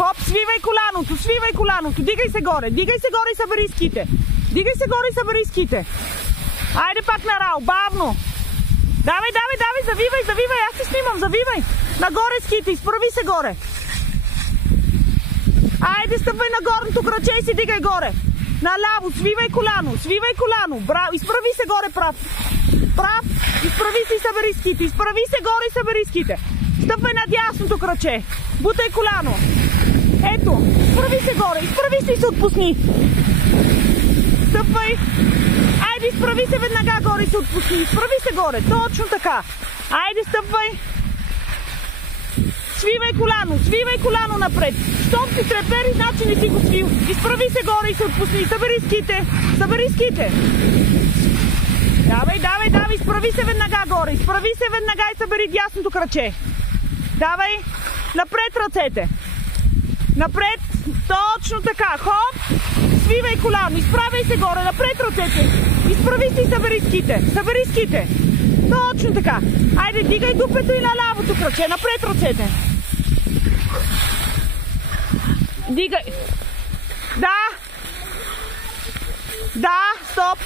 Хоп, свивай коляното, дигай се горе и събери ските. Събери ските. Айде пак на рао, бавно. Давай, завивай, аз те снимам, завивай. Нагоре ските, изправи се горе. Айде, стъпвай на горното краче и си дигай горе. Наляво, свивай коляно. Браво, изправи се горе прав. Изправи се и събери ските. Изправи се горе и събери ските. Стъпвай на дясното краче. Бутай коляно. Ето, изправи се горе, изправи се и се отпусни. Стъпвай. Айде, изправи се веднага горе и се отпусни. Изправи се горе, точно така. Айде, стъпвай. Свивай коляно напред. Щом си трепери, значи не си го свил. Изправи се горе и се отпусни. Събери ските. Давай, изправи се веднага горе. Изправи се веднага и събери дясното краче. Давай, напред ръцете. Напред, точно така. Хоп, свивай коляно, изправяй се горе, напред ръцете. Изправи се и събери ските. Точно така. Айде, дигай дупето и на лявото краче, напред ръцете. Дигай. Да, стоп.